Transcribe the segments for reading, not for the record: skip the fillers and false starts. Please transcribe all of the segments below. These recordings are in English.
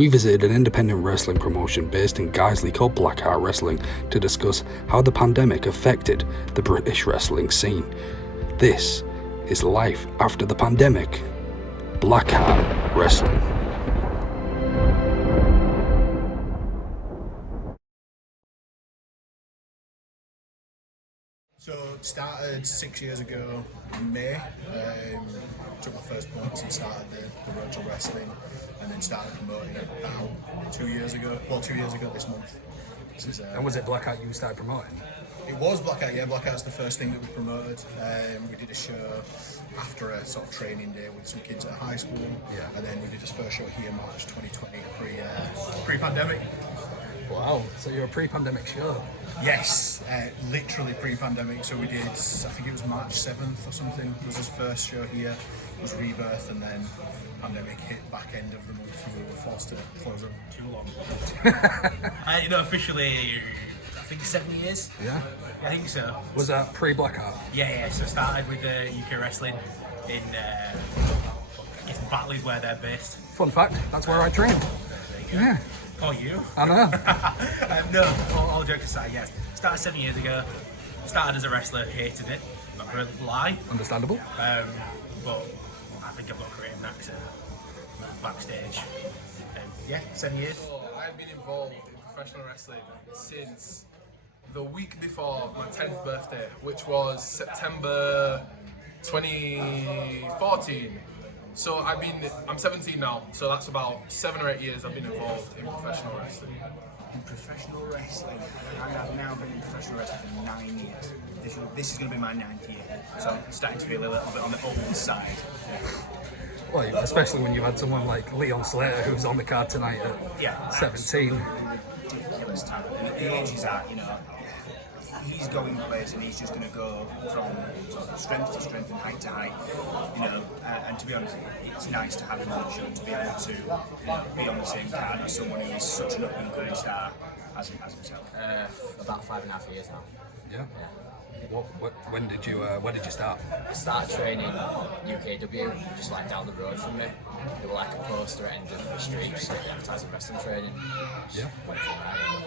we visited an independent wrestling promotion based in Guiseley called Blackheart Wrestling to discuss how the pandemic affected the British wrestling scene. This is life after the pandemic. Blackheart Wrestling. So it started 6 years ago in May. Took my first bumps and started the road to wrestling, and then started promoting it about 2 years ago. Well, 2 years ago this month. And was it Blackheart you started promoting? It was Blackheart, yeah. Blackheart's the first thing that we promoted. We did a show after a sort of training day with some kids at high school, and then we did his first show here March 2020, pre-pandemic. Wow, so you're a pre-pandemic show? Yes, literally pre-pandemic. So we did, I think it was March 7th or something, was his first show here. It was Rebirth, and then pandemic hit back end of the month and we were forced to close up. Too long. Officially, I think 7 years. Yeah? I think so. Was that pre-Blackheart? Yeah, so started with UK Wrestling in, I guess, Batley's where they're based. Fun fact, that's where I trained. Yeah. Oh, you? I know. No, all jokes aside, yes. Started 7 years ago. Started as a wrestler, hated it. Not going to lie. Understandable. But I think I've got a creative accent backstage. 7 years. I've been involved in professional wrestling since the week before my 10th birthday, which was September 2014. So I'm 17 now, so that's about 7 or 8 years I've been involved in professional wrestling. In professional wrestling, I have now been in professional wrestling for 9 years. This is going to be my 9th year, so I'm starting to feel a little bit on the old side. Well, especially when you had someone like Leon Slater who's on the card tonight at 17. Ridiculous talent. And the age he's at, he's going places and he's just going to go from sort of strength to strength and height to height, and to be honest, it's nice to have him on the show to be able to be on the same card as someone who is such an up-and-coming star as himself. About 5.5 years now. Yeah. When did you start? I started training UKW, just like down the road from me. They were like a poster at end of the street, just like the advertising wrestling training. Yeah.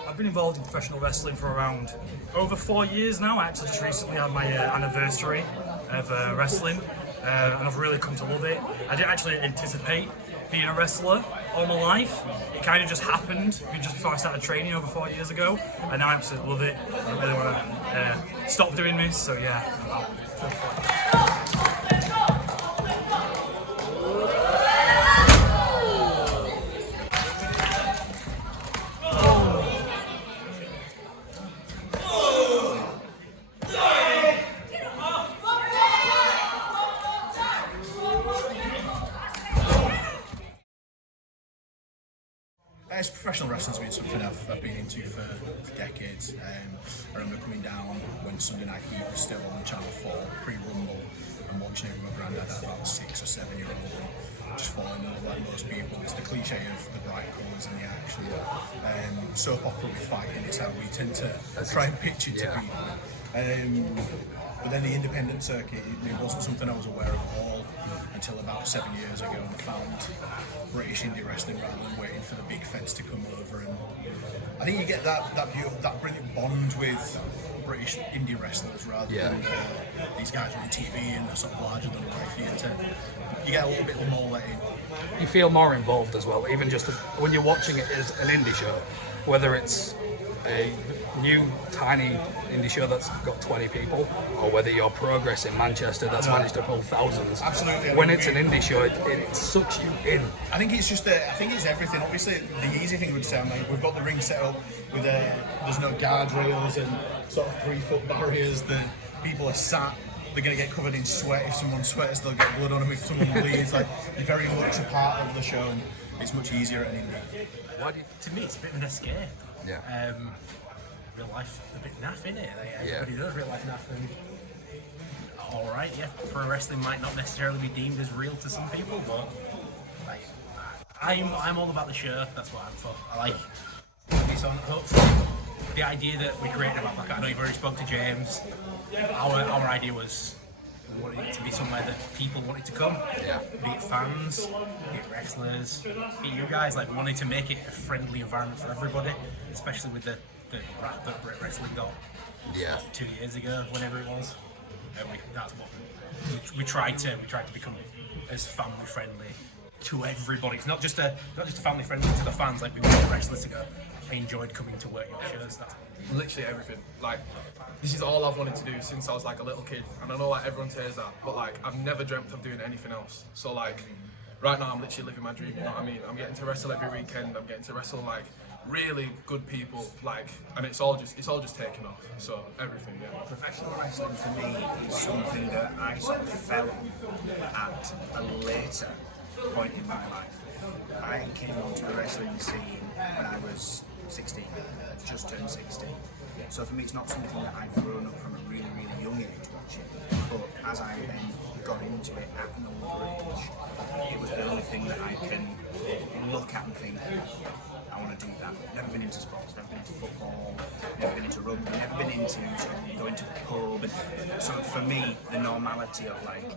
I've been involved in professional wrestling for around over 4 years now. I actually just recently had my anniversary of wrestling, and I've really come to love it. I didn't actually anticipate being a wrestler all my life. It kind of just happened just before I started training over 4 years ago, and now I absolutely love it. I don't really want to stop doing this, so yeah. Professional wrestling's been something I've been into for decades. I remember coming down when Sunday Night Heat was still on Channel 4, pre-Rumble, and watching it with my granddad at about 6 or 7 year old, and just falling in love like most people. It's the cliche of the bright colours and the action. Soap opera with fighting is how we tend to try and pitch it to people. But then the independent circuit, it wasn't something I was aware of at all until about 7 years ago, and found British indie wrestling rather than waiting for the big feds to come over. And I think you get that brilliant bond with British indie wrestlers rather than these guys on TV and they're sort of larger than life. You get a little bit more let in. You feel more involved as well, even just when you're watching it as an indie show, whether it's a new tiny indie show that's got 20 people, or whether you're Progress in Manchester that's managed to pull thousands. Absolutely. When it's an indie show, it sucks you in. I think it's just I think it's everything. Obviously, the easy thing would say, we've got the ring set up with there's no guardrails and sort of 3-foot barriers. The people are sat. They're going to get covered in sweat. If someone sweats, they'll get blood on them. If someone bleeds, you're very much a part of the show, and it's much easier at an indie. To me, it's a bit of an escape. Yeah. Real life a bit naff, innit? Everybody does real life naff. Alright, pro wrestling might not necessarily be deemed as real to some people, but I'm all about the show. That's what I'm for. I like this on. Hopefully, the idea that we created about Blackheart, I know you've already spoke to James. Our idea was We wanted it to be somewhere that people wanted to come. Yeah. Be it fans, be it wrestlers, be it you guys. Like, we wanted to make it a friendly environment for everybody, especially with the rap that Brit Wrestling got 2 years ago, whenever it was. And that's what we tried to become as family friendly to everybody. It's not just a family friendly to the fans. Like, we want the wrestlers to go, I enjoyed coming to work your shows. That's Literally everything. Like, this is all I've wanted to do since I was like a little kid, and I know like everyone says that, but like I've never dreamt of doing anything else. So like right now I'm literally living my dream, you know what I mean? I'm getting to wrestle every weekend, I'm getting to wrestle like really good people, like, and it's all just taking off. So everything, yeah. Professional wrestling for me is something that I sort of fell on at a later point in my life. I came onto the wrestling scene when I was 16, just turned 16. So for me it's not something that I'd grown up from a really, really young age watching. But as I then got into it at an older age, it was the only thing that I can look at and think, I want to do that. Never been into sports, never been into football, never been into rugby, never been into sort of going to the pub. And so for me, the normality of like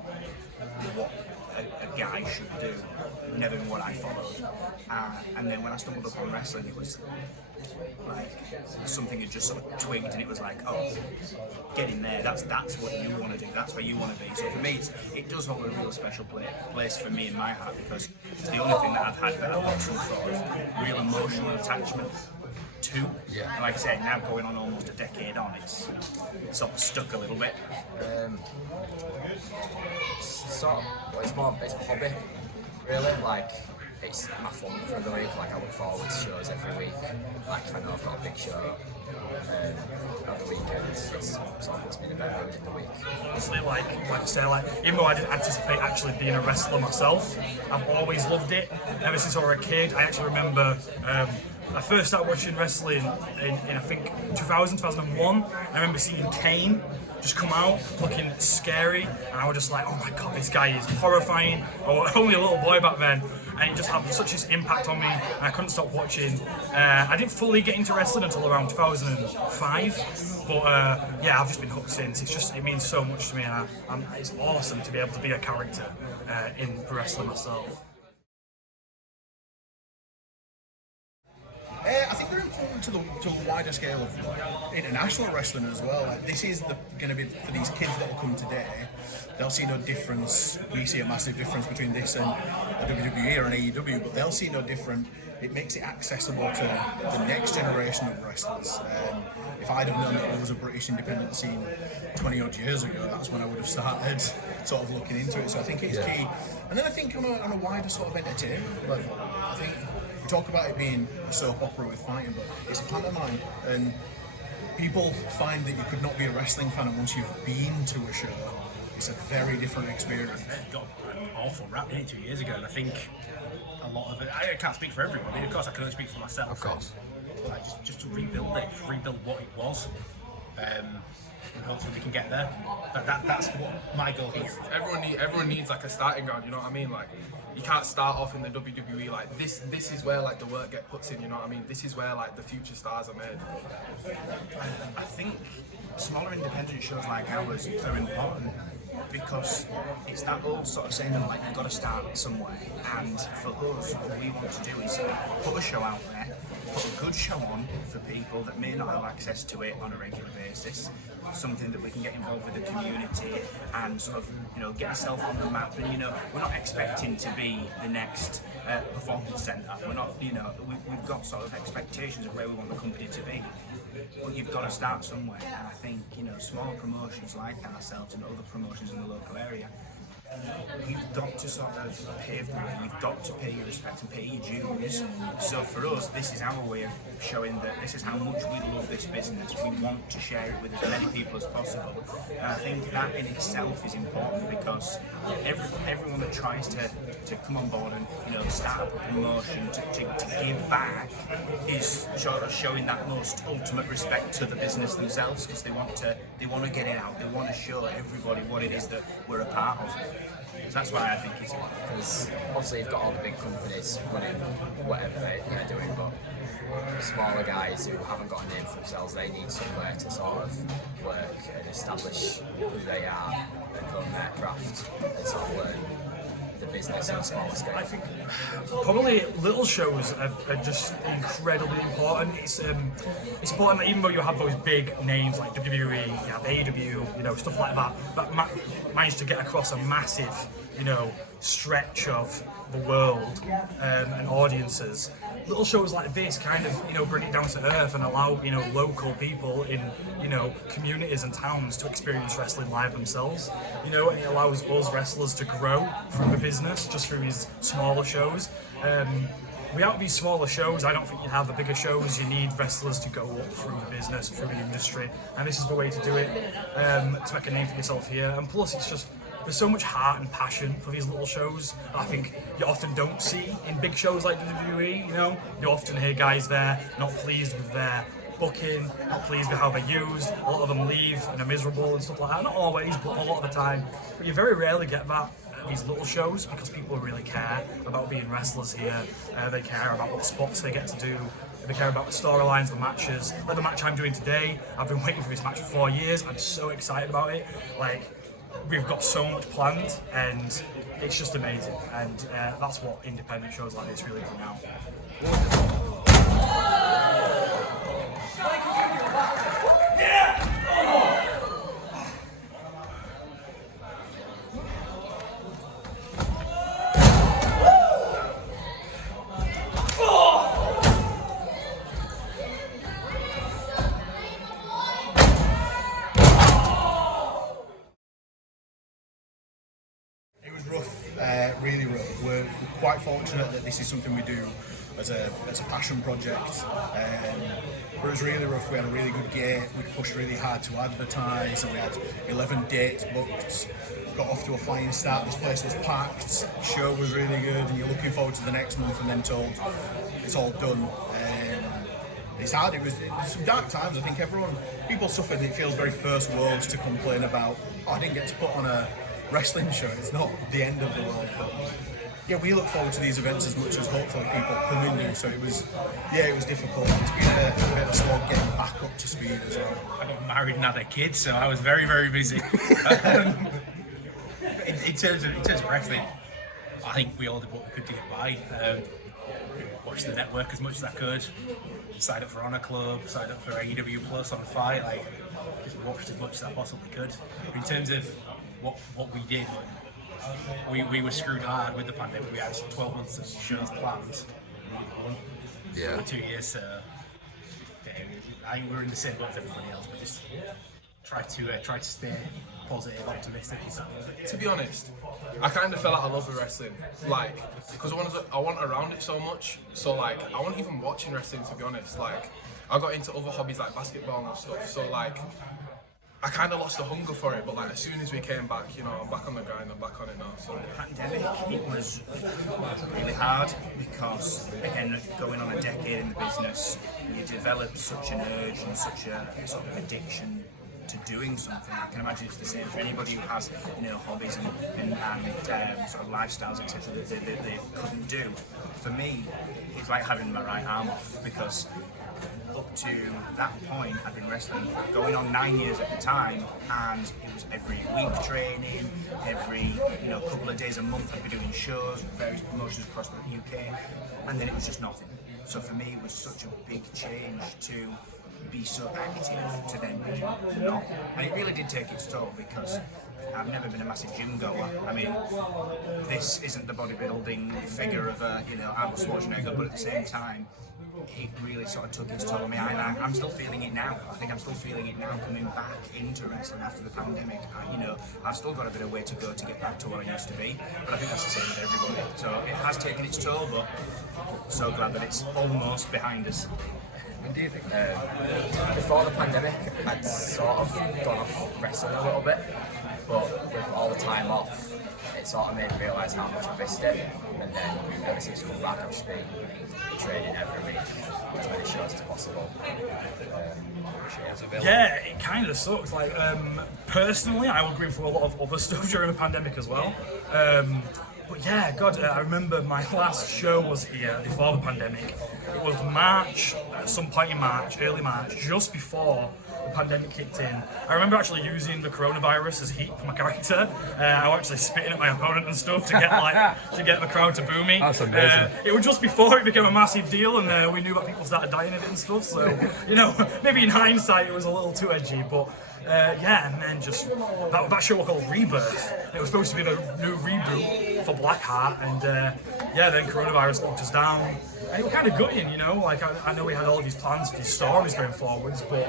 what a guy should do, never been what I followed. And then when I stumbled upon wrestling, it was like something had just sort of twigged, and it was like, oh, get in there, that's what you want to do, that's where you want to be. So for me, it does hold a real special place for me in my heart, because it's the only thing that I've had that I've got some sort of real emotional attachment to. Yeah. And like I said, now going on almost a decade on, it's sort of stuck a little bit. It's a hobby, really. Like, it's my fun for the week. Like, I look forward to shows every week. Like, if I know I've got a big show at the weekends, it's sort of puts me in a better mood in the week. Honestly, like I say, like, even though I didn't anticipate actually being a wrestler myself, I've always loved it. Ever since I was a kid, I actually remember I first started watching wrestling in I think 2001. I remember seeing Kane just come out looking scary, and I was just like, oh my god, this guy is horrifying. I was only a little boy back then, and it just had such an impact on me, and I couldn't stop watching. I didn't fully get into wrestling until around 2005, but yeah, I've just been hooked since. It means so much to me, and it's awesome to be able to be a character in pro wrestling myself. I think they're important to a wider scale of international wrestling as well. Like, this is going to be for these kids that will come today. They'll see no difference. We see a massive difference between this and a WWE or an AEW, but they'll see no different. It makes it accessible to the next generation of wrestlers. If I'd have known that there was a British independent scene 20 odd years ago, that's when I would have started sort of looking into it. So I think it's key. And then I think on a wider sort of entertainment level, I think we talk about it being a soap opera with fighting, but it's a pantomime, and people find that you could not be a wrestling fan, and once you've been to a show, it's a very different experience. It got an awful rap in it 2 years ago, and I think a lot of it, I can't speak for everybody, of course I can only speak for myself. Of course. Like, just to rebuild what it was, and hopefully we can get there. But that's what my goal is. Everyone needs like a starting ground, you know what I mean? Like, you can't start off in the WWE like this. This is where like the work gets put in, you know what I mean? This is where like the future stars are made. I think smaller independent shows like ours are important because it's that old sort of saying of like, you've got to start somewhere, and for us what we want to do is put a show out there, put a good show on for people that may not have access to it on a regular basis, something that we can get involved with the community and sort of, you know, get ourselves on the map. And, you know, we're not expecting to be the next performance centre. We're not, you know, we've got sort of expectations of where we want the company to be. But you've got to start somewhere, and I think, you know, small promotions like ourselves and other promotions in the local area, you've got to sort of pave the way, you've got to pay your respect and pay your dues. So for us, this is our way of showing that this is how much we love this business. We want to share it with as many people as possible. And I think that in itself is important, because everyone that tries to come on board and, you know, start up a promotion to give back is sort of showing that most ultimate respect to the business themselves, because they want to get it out, they want to show everybody what it is that we're a part of. So that's why I think it's important. Because obviously you've got all the big companies running whatever they're doing, but smaller guys who haven't got a name for themselves, they need somewhere to sort of work, and establish who they are and hone their craft and sort of learn the business on a smaller scale. I think probably little shows are just incredibly important. It's important that even though you have those big names like WWE, you have AEW, stuff like that, manage to get across a massive, stretch of the world and audiences. Little shows like this kind of, bring it down to earth and allow, local people in, communities and towns to experience wrestling live themselves. And it allows us wrestlers to grow through the business just through these smaller shows. Without these smaller shows, I don't think you'd have the bigger shows. You need wrestlers to go up through the business, through the industry, and this is the way to do it, to make a name for yourself here. And plus, there's so much heart and passion for these little shows I think you often don't see in big shows like WWE. You often hear guys there not pleased with their booking, not pleased with how they're used. A lot of them leave and are miserable and stuff like that. Not always, but a lot of the time. But you very rarely get that at these little shows because people really care about being wrestlers here. They care about what spots they get to do. They care about the storylines, the matches. Like the match I'm doing today, I've been waiting for this match for 4 years. I'm so excited about it. We've got so much planned, and it's just amazing. And that's what independent shows like this really bring out. Really rough. We're quite fortunate that this is something we do as a passion project. But it was really rough. We had a really good gate. We pushed really hard to advertise, and we had 11 dates booked. Got off to a flying start. This place was packed. Show was really good, and you're looking forward to the next month, and then told it's all done. It's hard. It was some dark times. I think people suffered. It feels very first world to complain about. I didn't get to put on a wrestling show. It's not the end of the world, but yeah, we look forward to these events as much as hopefully people come in. So it was difficult. It's been a bit of a slog getting back up to speed as well. I got married and had a kid, so I was very, very busy. in terms of wrestling, I think we all did what we could to get by. Watched the network as much as I could. Signed up for Honor Club. Signed up for AEW Plus on Fight. Just watched as much as I possibly could. In terms of what we did, we were screwed hard with the pandemic. We had 12 months of shows planned. For 2 years, so we were in the same boat as everybody else, but just try to stay positive, optimistic. To be honest, I kind of fell out of love with wrestling, because I want around it so much. So I wasn't even watching wrestling, to be honest. I got into other hobbies like basketball and stuff. So I kind of lost the hunger for it, but as soon as we came back, I'm back on the grind, I'm back on it now. So Pandemic, it was really hard because, again, going on a decade in the business, you develop such an urge and such a sort of addiction to doing something. I can imagine it's the same for anybody who has, hobbies and sort of lifestyles, etc. that they couldn't do. For me, it's like having my right arm off, because up to that point, I'd been wrestling going on 9 years at the time, and it was every week training, every couple of days a month I'd be doing shows, various promotions across the UK, and then it was just nothing. So for me, it was such a big change to be so active to then be not, and it really did take its toll, because I've never been a massive gym goer. I mean, this isn't the bodybuilding figure of Arnold Schwarzenegger, but at the same time, it really sort of took its toll on me. I'm still feeling it now. I think I'm still feeling it now, coming back into wrestling after the pandemic. I've still got a bit of way to go to get back to where I used to be, but I think that's the same with everybody. So it has taken its toll, but so glad that it's almost behind us. And do you think before the pandemic, I'd sort of gone off wrestling a little bit, but with all the time off, it sort of made me realise how much I missed it. And then ever since coming back, I've just been training every week, as many shows as possible. Yeah, it kind of sucks. Personally, I was going through a lot of other stuff during the pandemic as well. But yeah, God, I remember my last show was here before the pandemic. It was March, at some point in March, early March, just before the pandemic kicked in. I remember actually using the coronavirus as heat for my character. I was actually spitting at my opponent and stuff to get the crowd to boo me. That's amazing. It was just before it became a massive deal, and we knew that people started dying of it and stuff. So, maybe in hindsight it was a little too edgy, but. And then just that show was called Rebirth. It was supposed to be the new reboot for Blackheart, and then coronavirus locked us down, and it was kind of gutting, I know we had all these plans for these stories going forwards, but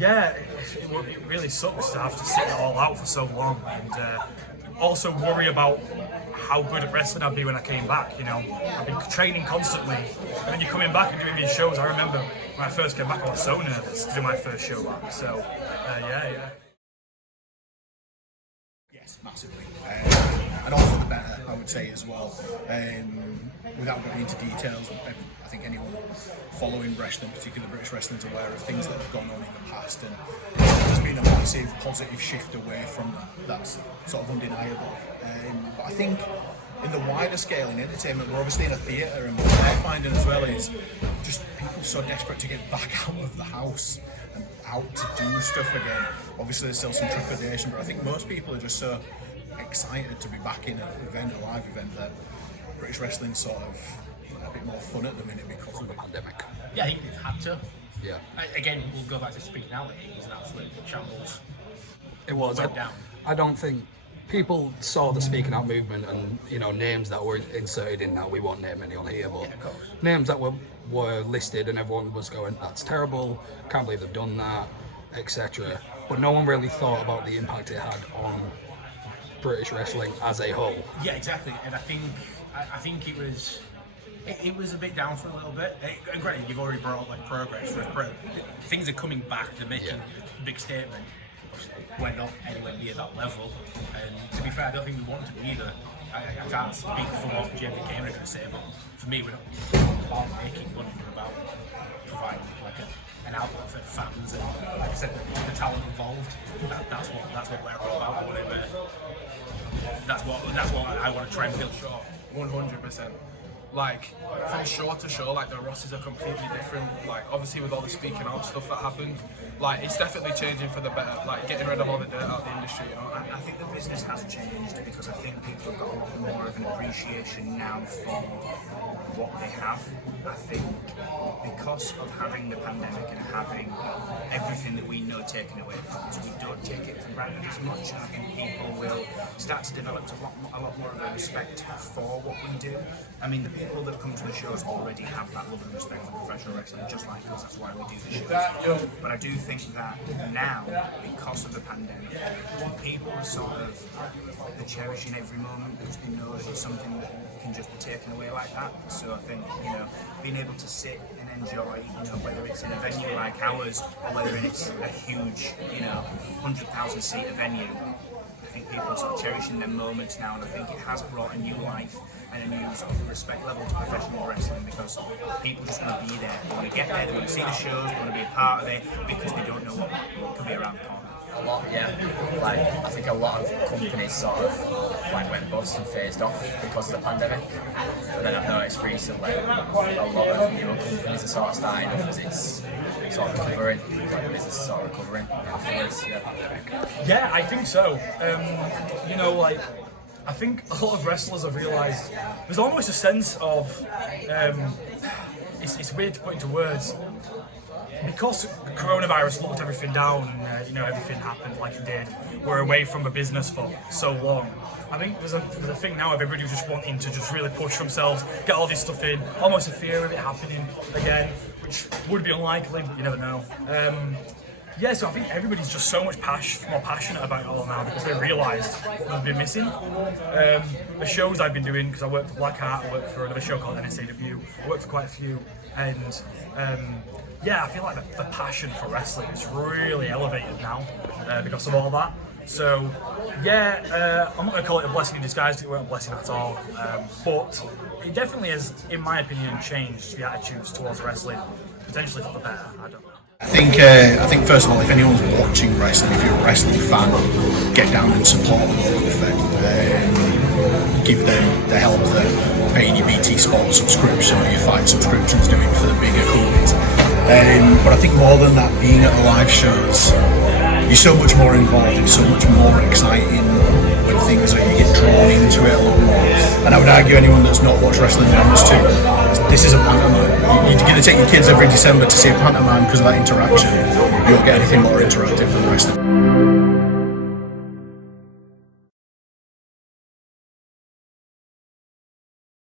it really sucks to have to sit it all out for so long, and also worry about how good at wrestling I'd be when I came back. I've been training constantly, and then you're coming back and doing these shows. I remember when I first came back, I was so nervous to do my first show back. So, Yes, massively. And all for the better, I would say as well. Without going into details, I think anyone following wrestling, particularly British wrestling, is aware of things that have gone on in the past, and there's been a massive positive shift away from that. That's sort of undeniable. But I think in the wider scale in entertainment, we're obviously in a theatre, and what we're finding as well is just people so desperate to get back out of the house and out to do stuff again. Obviously there's still some trepidation, but I think most people are just so excited to be back in an event, a live event, that British wrestling's sort of a bit more fun at the minute because of the Pandemic. Yeah, I think they've had to. Yeah. Again, we'll go back to speaking out. It was an absolute shambles. It was. Went down. I don't think people saw the speaking out movement and names that were inserted in that. We won't name any on here, but names that were listed and everyone was going, that's terrible, can't believe they've done that, etc. But no one really thought about the impact it had on British wrestling as a whole. Yeah, exactly. And I think it was a bit down for a little bit. And granted, you've already brought up progress. Things are coming back. They're making a big statement. We're not anywhere near that level. And to be fair, I don't think we want to be either. I can't speak for what Jamie and Cameron are going to say, but for me, we're not about making money. We're about providing an outlet for fans and, like I said, the talent involved. That's what we're all about. Whatever. That's what I want to try and build. 100%. Like, from show to show, the rosters are completely different. Obviously with all the speaking out stuff that happened, it's definitely changing for the better. Getting rid of all the dirt out of the industry, I think the business has changed because I think people have got a lot more of an appreciation now for what they have. I think because of having the pandemic and having everything that we know taken away from us, we don't take it for granted as much. And I think people will start to develop a lot more of a respect for what we do. I mean, the people that come to the shows already have that love and respect for professional wrestling, just like us. That's why we do the shows. But I do think that now, because of the pandemic, people are sort of they're cherishing every moment because they know that it's something that can just be taken away like that. So I think being able to sit and enjoy, whether it's in a venue like ours or whether it's a huge, 100,000 seat venue. I think people are sort of cherishing their moments now, and I think it has brought a new life and a new sort of respect level to professional wrestling because people just want to be there. They want to get there, they want to see the shows, they want to be a part of it because they don't know what could be around the corner. A lot, yeah. I think a lot of companies sort of went bust and phased off because of the pandemic. But then I've noticed recently a lot of newer companies are sort of starting up as it's sort of recovering, the business is sort of recovering afterwards. Yeah, I think so. I think a lot of wrestlers have realised there's almost a sense of it's weird to put into words. Because coronavirus locked everything down and everything happened like it did, we're away from the business for so long. I think there's a thing now of everybody just wanting to just really push themselves, get all this stuff in, almost a fear of it happening again, which would be unlikely, but you never know. So I think everybody's just so much more passionate about it all now because they realised what they've been missing. The shows I've been doing, because I work for Blackheart, I work for another show called NSAW, I work for quite a few, and I feel like the passion for wrestling is really elevated now because of all that. So, I'm not going to call it a blessing in disguise because it wasn't a blessing at all, but it definitely has, in my opinion, changed the attitudes towards wrestling, potentially for the better, I don't know. I think first of all, if anyone's watching wrestling, if you're a wrestling fan, get down and support the local thing. give them the help that paying your BT Sport subscription or your fight subscription's doing for the bigger companies. But I think more than that, being at the live shows, you're so much more involved, it's so much more exciting when things are, you get drawn into it a lot more. And I would argue anyone that's not watched wrestling wants to. This is a pantomime. You're going to take your kids every December to see a pantomime because of that interaction. You won't get anything more interactive than wrestling.